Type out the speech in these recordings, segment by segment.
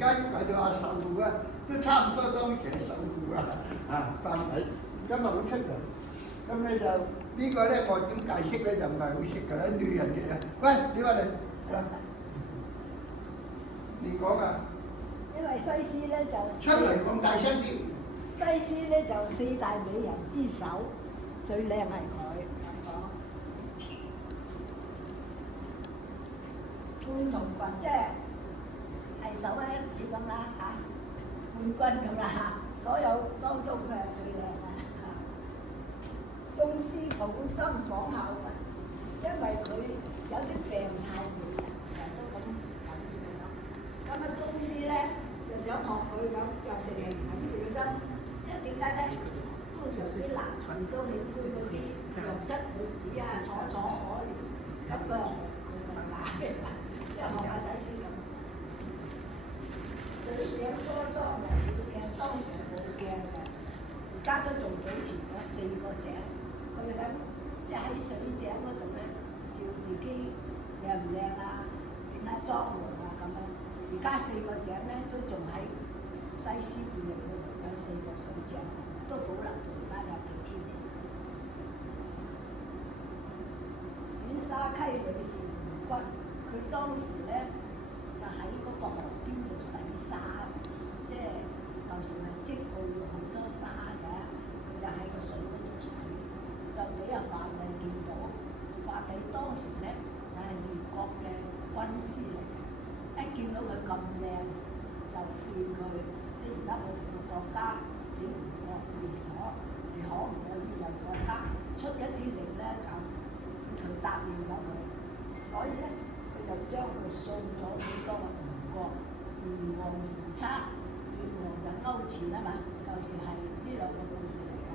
家喐到阿瘦啊，都差唔多當時嘅瘦啊範圍，今日好出嚟。咁咧就呢個咧，我點解釋咧就唔係好識㗎，女人嘅。喂，你話你講啊！因為西施咧就出嚟講大聲啲。西施咧就四大美人之首，最靚係佢咁講。冠同群即係首咧似咁啦嚇，冠軍咁啦，所有當中佢係最靚啦嚇。宗師抱心仿效啊，因為佢有啲病態嘅成日都咁揞住個心。咁啊宗師咧就想學佢咁，又成日揞住個心，因為點解咧？通常啲男士都喜歡嗰啲弱質女子啊，楚楚可憐，咁佢又學佢咁解，即係學下西施咁。最頂梳妝嘅戲劇當時係冇鏡嘅，而家都仲保存咗4個井。佢哋咁即係喺水井嗰度咧，照自己靚唔靚啊，整下妝容啊咁樣。而家4個井咧都仲喺西施殿嗰度有4個水井，都保留到而家有幾千年。浣紗溪女士吳君，佢當時咧就喺嗰個河邊度洗紗，即係舊時係織布要好多紗嘅，佢就喺個水嗰度洗。就俾阿范蠡見到，范蠡當時咧就係越國嘅軍師嚟嘅，一見到佢咁靚，就勸佢，即係而家我哋個國家俾吳國滅咗，你可唔可以由國家出一啲力咧咁？佢答應咗佢，所以咧佢就將佢送咗俾嗰個吳國，越王夫差，越王就勾踐啊嘛，舊時係呢兩個故事嚟㗎。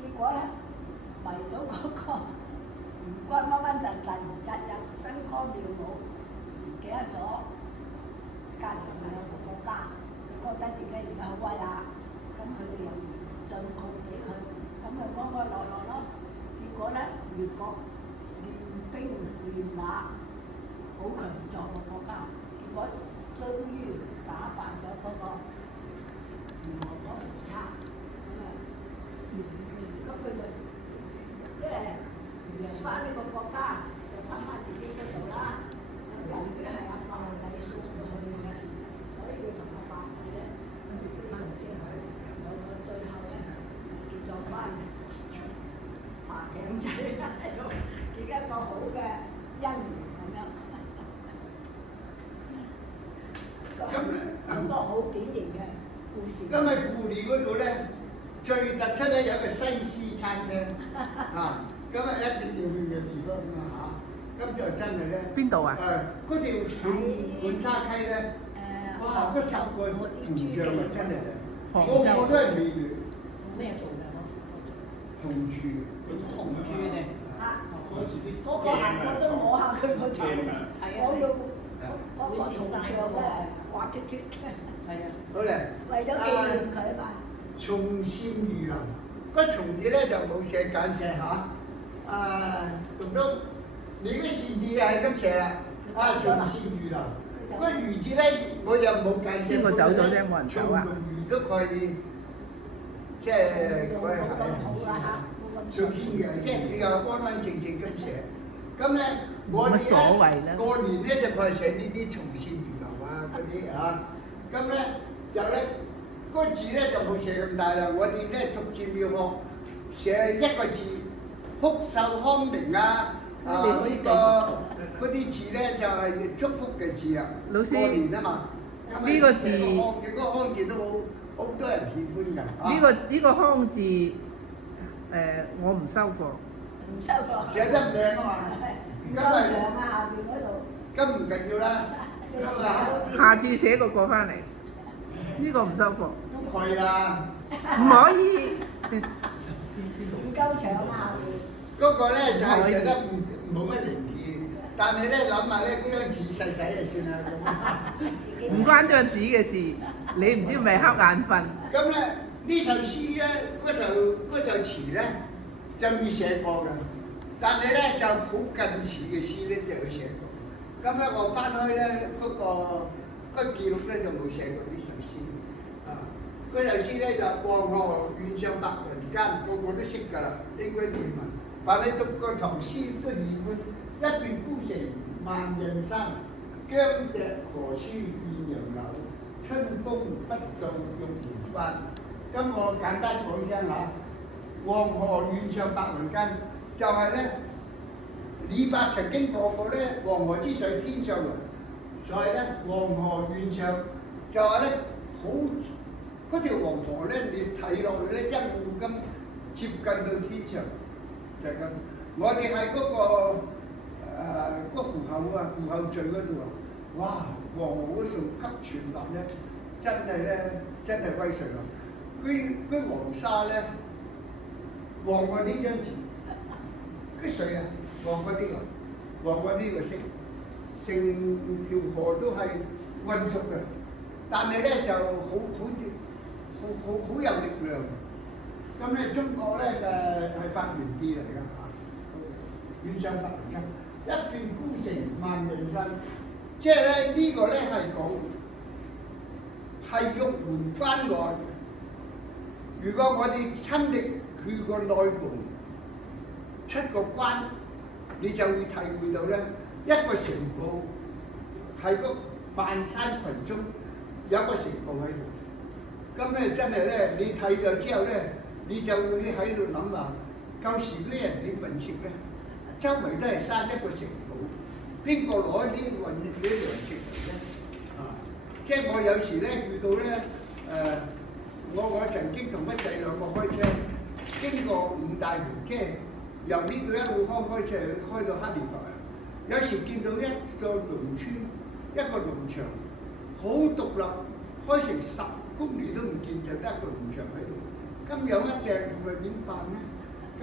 結果咧迷咗嗰個吳君穩穩陣陣，日日星光耀武，唔記得咗隔離仲有個國家，佢覺得自己而家好威啦，咁佢哋又進貢俾佢，咁佢安安樂樂咯。結果咧越國練兵練馬，好強壯個國家，結果終於打敗咗嗰個越王嗰夫差，咁佢就即係贏翻呢個國家，就翻自己嗰度啦。由於係阿范蠡送佢去嘅，所以佢同阿范蠡咧非常之好，兩個最後咧結咗婚，爬頸仔喺度結一個好嘅姻緣咁樣。好多好典型嘅故事。今日故年嗰度咧，最突出咧有個西施餐廳啊！今日一定要去嘅地方啊嚇！咁就真係咧。邊度啊？嗰條浣紗溪咧，哇！嗰10個銅像啊，真係個個都係美女。冇咩做㗎，銅柱咧嚇，嗰個行我都摸下佢個頭，我要嗰個銅像咧畫脱脱嘅。係啊。好咧。為咗紀念佢啊嘛。從善如流，個從字咧就冇寫簡寫嚇。讀到你嘅善字係咁寫啦。從善如流，個如字咧我又冇簡寫。邊個走咗啫？冇人走啊？從同如都可以，即係佢係從善如流，即係比較安安靜靜咁寫。咁咧我哋咧過年咧就佢係寫呢啲從善如流啊嗰啲啊。咁咧就咧。個字咧就冇寫咁大啦，我哋咧逐漸要學寫一個字，福壽康明啊！呢個嗰啲字咧就係祝福嘅字啊。老師，過年啊嘛，呢個字，嗰個康字都好多人喜歡㗎。呢個康字，我唔收貨。唔收貨。寫得唔靚啊嘛？唔夠長啊，下邊嗰度。咁唔緊要啦。下次寫個翻嚟。呢個唔收貨，都貴啦，唔可以。唔夠長啊！嗰個咧就係寫得冇乜靈氣，但係咧諗下咧嗰張紙細細就算啦。唔關張紙嘅事，你唔知咪瞌眼瞓。咁咧呢首詩咧，嗰首詞咧就未寫過㗎，但係咧就好近似嘅詩咧就有寫過。咁咧我翻開咧嗰個個記錄咧就冇寫過呢首詩啊。嗰首詩咧就黃河遠上白雲間，個個都識㗎啦，應該念啊。但你讀過唐詩都易觀，一段孤城萬仞山，羌笛何處怨楊柳，春風不度玉壺關。咁我簡單講聲嚇，黃河遠上白雲間就係咧，李白曾經講過咧，黃河之水天上來，所以咧黃河遠上就係咧好嗰條黃河咧，你睇落去咧一路咁接近到天上，就係咁。我哋喺嗰個湖口啊，湖口咀嗰度啊，哇！黃河嗰度急泉流咧，真係威水啊！佢黃沙咧，黃過呢張紙，啲水啊，黃過呢個色，成條河都係渾濁嘅，但係咧就好有力量。咁咧中國咧係發源地嚟㗎嚇，遠上白雲間，一段孤城萬仞山，即係咧呢個咧係講係玉門關外。如果我哋親歷佢個內部出個關，你就會體會到咧一個城堡喺個萬山群中有一個城堡喺度。咁咧真係咧，你睇咗之後咧，你就會喺度諗話，舊時啲人點揾食咧？周圍都係山一個城堡，邊個攞啲運啲糧食嚟咧？啊！即係我有時咧遇到咧我曾經同乜仔兩個開車，經過五大湖，即係由呢度一路開車開到哈利法啊！有時見到一個農村，一個農場，好獨立，開成10公里都唔見，就得一個農場喺度。咁有一病咁咪點辦咧？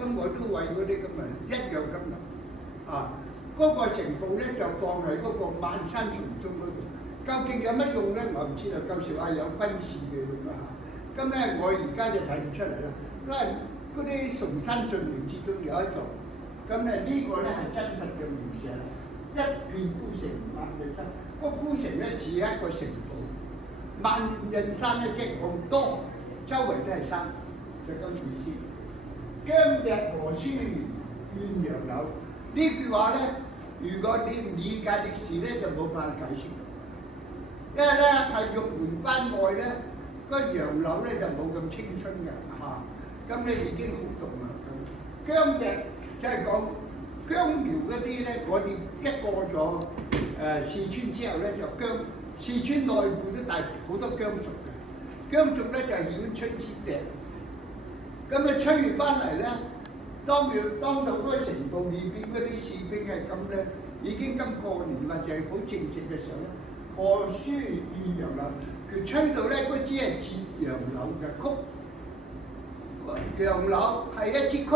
咁我都為嗰啲咁啊一樣咁諗啊！嗰個城堡咧就放喺嗰個萬山叢中嗰度，究竟有乜用咧？我唔知道。舊時話有軍事嘅用啊！咁咧，我而家就睇唔出嚟啦，因為嗰啲崇山峻嶺之中有一座，咁咧呢個咧係真實嘅描寫啦。一片孤城萬仞山，個孤城咧似一個城堡，萬仞山咧即係咁多，周圍都係山，就咁意思。羌笛何處怨楊柳，呢句話咧，如果你唔理解歷史咧，就冇辦法解釋。因為咧係玉門關外咧。個楊柳咧就冇咁青春嘅嚇，咁你已經好凍啦。羌笛即係講羌苗嗰啲咧，我哋一過咗四川之後咧就四川內部都大好多羌族嘅，羌族咧就係要吹支笛，咁你吹完翻嚟咧，當到嗰個城堡裏邊嗰啲士兵係咁咧，已經咁過年或者係好正直嘅時候咧，何處怨楊柳？佢吹到咧嗰支係折楊柳嘅曲，楊柳係一支曲，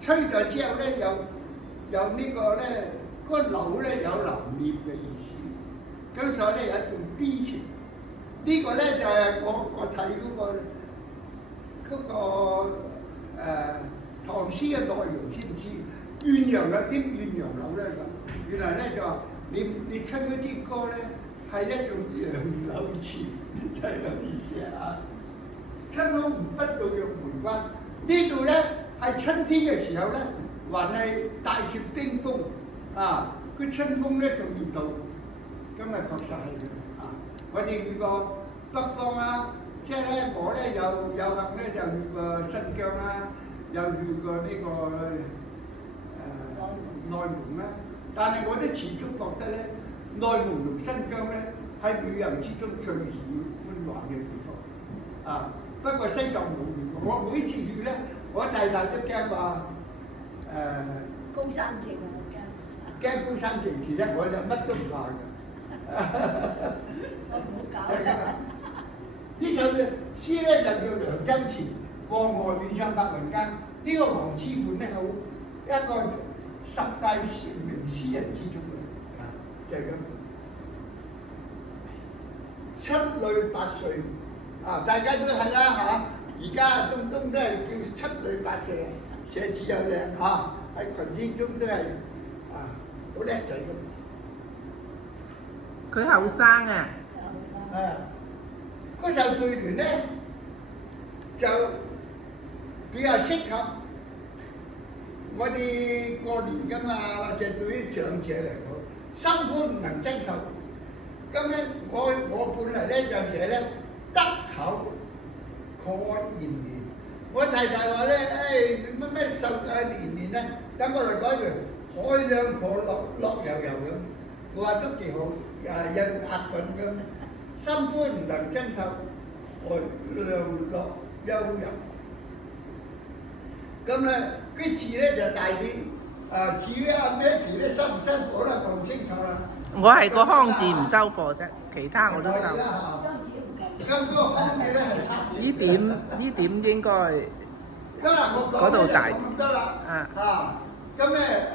吹咗之後咧有呢個咧，嗰個柳咧有留念嘅意思，咁所以咧有一種悲情。呢個咧就係我睇嗰個唐詩嘅內容先知，怨楊柳點怨楊柳咧咁，原來咧就話你吹嗰支歌咧。係一種楊柳詞，就係咁意思啊！春風不度玉門關，呢度咧係春天嘅時候咧，還係大雪冰封啊！佢春風咧仲未到，咁啊確實係嘅啊！我哋去過北方啊，即係咧我咧有幸咧就去過新疆啦，又去過呢個內蒙啦，但係我都始終覺得咧。內蒙同新疆咧喺旅遊之中最易歡玩嘅地方啊！不過西藏冇去過，我每次去咧，我太太都驚話高山症啊，驚高山症，其實我就乜都唔怕嘅。我唔好搞。就係咁啦。呢首詩咧就叫《涼州詞》，黃河遠上白雲間。呢個王之渙咧好一個10大名詩人之中嘅。就係咁，七女八歲啊！大家都係啦嚇，而家東東都係叫七女八歲，寫字又靚嚇，喺群之中都係好叻仔咁。佢後生啊，嗰首對聯咧就比較適合我哋過年㗎嘛，或者對於長者嚟講，心寬唔能爭受。咁咧，我本嚟咧就寫咧得口可延年。我太太話咧，乜壽年年咧，等我嚟講句海量可樂悠悠咁，我話都幾好，有押韻咁。心寬唔能爭受，海量樂悠悠。咁咧，啲字咧就大啲，至於阿 Maggie 咧辛唔辛苦啦，講唔清楚啦。我係個康字唔收貨啫，其他我都收。咁嗰個康字咧係差啲。呢點應該嗰度大啲。得啦，咁咧。